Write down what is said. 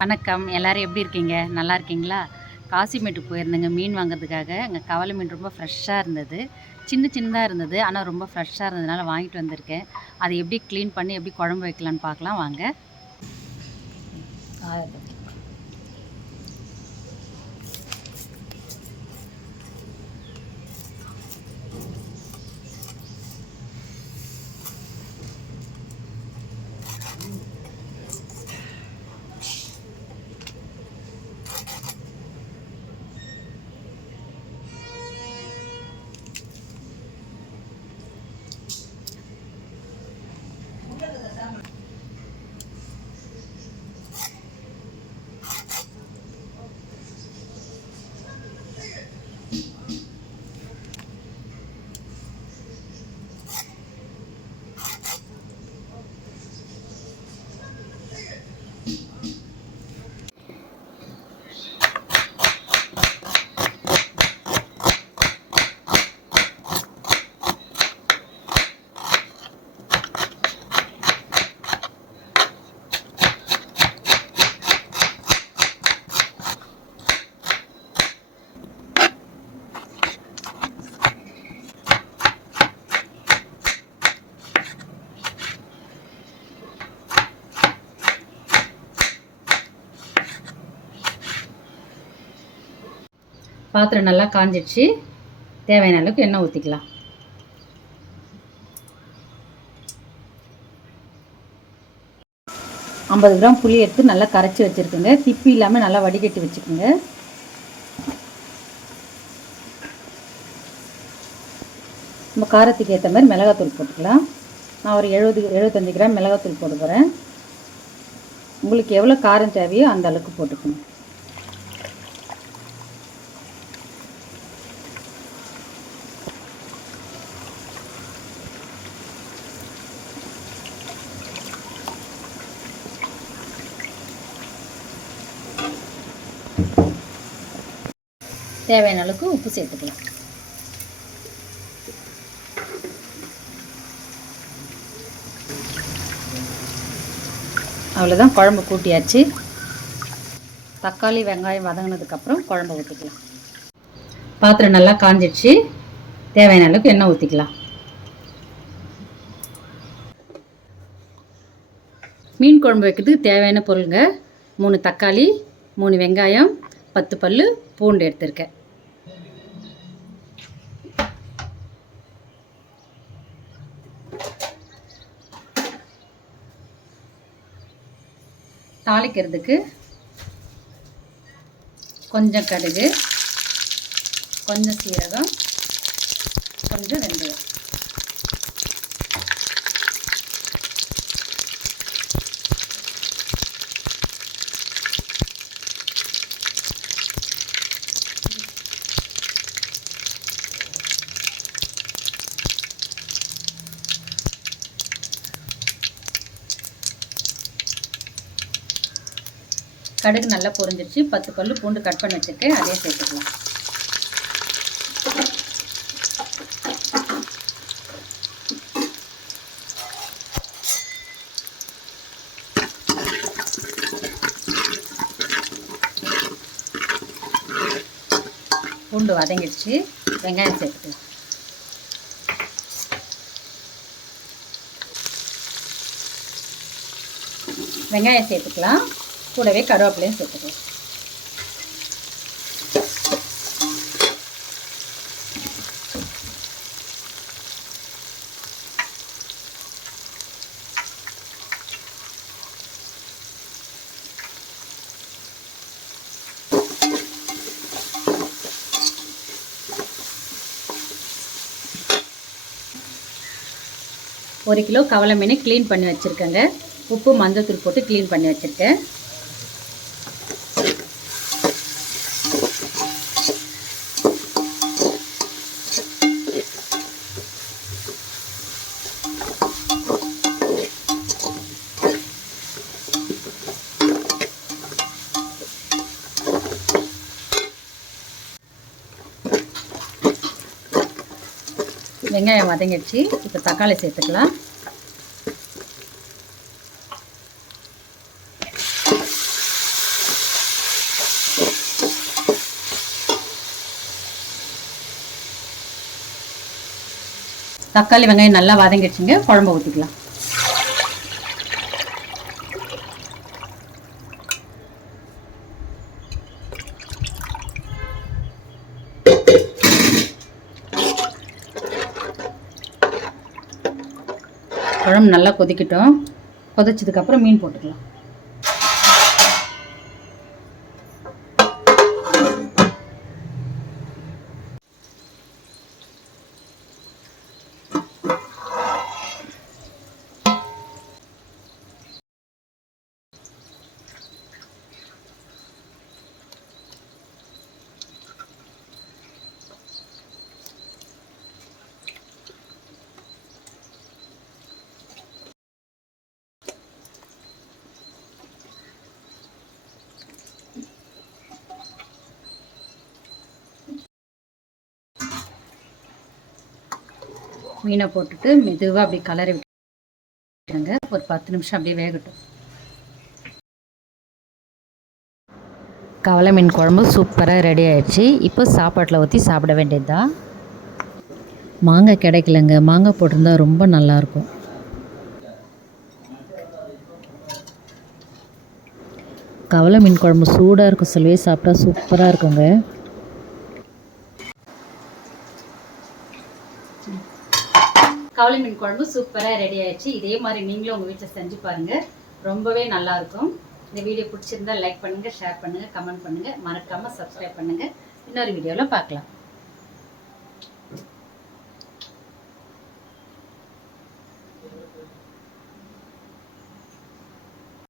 வணக்கம். எல்லாரும் எப்படி இருக்கீங்க? நல்லா இருக்கீங்களா? காசிமேட்டுக்கு போயிருந்தேங்க மீன் வாங்குறதுக்காக. அங்கே கவல மீன் ரொம்ப ஃப்ரெஷ்ஷாக இருந்தது. சின்னதா இருந்தது. ஆனால் ரொம்ப ஃப்ரெஷ்ஷாக இருந்ததுனால வாங்கிட்டு வந்திருக்கேன். அதை எப்படி க்ளீன் பண்ணி எப்படி குழம்பு வைக்கலான்னு பார்க்கலாம் வாங்க. பாத்திரம் நல்லா காஞ்சிடுச்சு. தேவையான அளவுக்கு எண்ணெய் ஊற்றிக்கலாம். ஐம்பது கிராம் புளி எடுத்து நல்லா கரைச்சி வச்சுருக்குங்க. திப்பி இல்லாமல் நல்லா வடிகட்டி வச்சுக்கோங்க. நம்ம காரத்துக்கு ஏற்ற மாதிரி மிளகாத்தூள் போட்டுக்கலாம். நான் ஒரு 75 கிராம் மிளகாத்தூள் போட போகிறேன். உங்களுக்கு எவ்வளோ காரம் தேவையோ அந்த அளவுக்கு போட்டுக்கணும். தேவையான அளவுக்கு உப்பு சேர்த்துக்கலாம். அவ்வளோதான், குழம்பு கூட்டியாச்சு. தக்காளி வெங்காயம் வதங்கினதுக்கப்புறம் குழம்பு ஊற்றிக்கலாம். பாத்திரம் நல்லா காஞ்சிடுச்சு. தேவையான அளவுக்கு எண்ணெய் ஊற்றிக்கலாம். மீன் குழம்பு வைக்கிறதுக்கு தேவையான பொருளுங்க: 3 தக்காளி, 3 வெங்காயம், 10 பல் பூண்டு எடுத்திருக்கேன். தாளிக்கிறதுக்கு கொஞ்சம் கடுகு, கொஞ்சம் சீரகம், கொஞ்சம் வெந்தயம். கடுகு நல்லா பொரிஞ்சிருச்சு. 10 பல் பூண்டு கட் பண்ணி வச்சுருக்கேன், அதே சேர்த்துக்கலாம். பூண்டு வதங்கிடுச்சு. வெங்காயம் சேர்த்துக்கலாம். வெங்காயம் சேர்த்துக்கலாம். கூடவே கருவேப்பிலையும் சேர்த்துக்கலாம். ஒரு கிலோ கவலை மீன் க்ளீன் பண்ணி வச்சுருக்கேங்க. உப்பு மஞ்சள்தூள் போட்டு க்ளீன் பண்ணி வச்சுருக்கேன். வெங்காயம் வதங்கிடுச்சு. இப்போ தக்காளி சேர்த்துக்கலாம். தக்காளி வெங்காயம் நல்லா வதங்கிடுச்சுங்க. குழம்பு ஊற்றிக்கலாம். குழம்பு நல்லா கொதிக்கட்டும். கொதிச்சதுக்கப்புறம் மீன் போட்டுக்கலாம். மீனை போட்டுட்டு மெதுவாக அப்படி கலரி விட்டுருங்க. ஒரு 10 நிமிஷம் அப்படியே வேகட்டும். கவலை மீன் குழம்பு சூப்பராக ரெடி ஆயிடுச்சு. இப்போ சாப்பாட்டில் ஊற்றி சாப்பிட வேண்டியது தான். மாங்காய் கிடைக்கலங்க. மாங்காய் போட்டிருந்தா ரொம்ப நல்லாயிருக்கும். கவலை மீன் குழம்பு சூடாக இருக்கும் சொல்லவே சாப்பிட்டா சூப்பராக இருக்குங்க. கவலை மீன் குழம்பு சூப்பராக ரெடி ஆயிடுச்சு. இதே மாதிரி நீங்களும் உங்கள் வீட்டில் செஞ்சு பாருங்கள். ரொம்பவே நல்லாயிருக்கும். இந்த வீடியோ பிடிச்சிருந்தா லைக் பண்ணுங்கள், ஷேர் பண்ணுங்கள், கமெண்ட் பண்ணுங்கள். மறக்காமல் சப்ஸ்கிரைப் பண்ணுங்கள். இன்னொரு வீடியோவில் பார்க்கலாம்.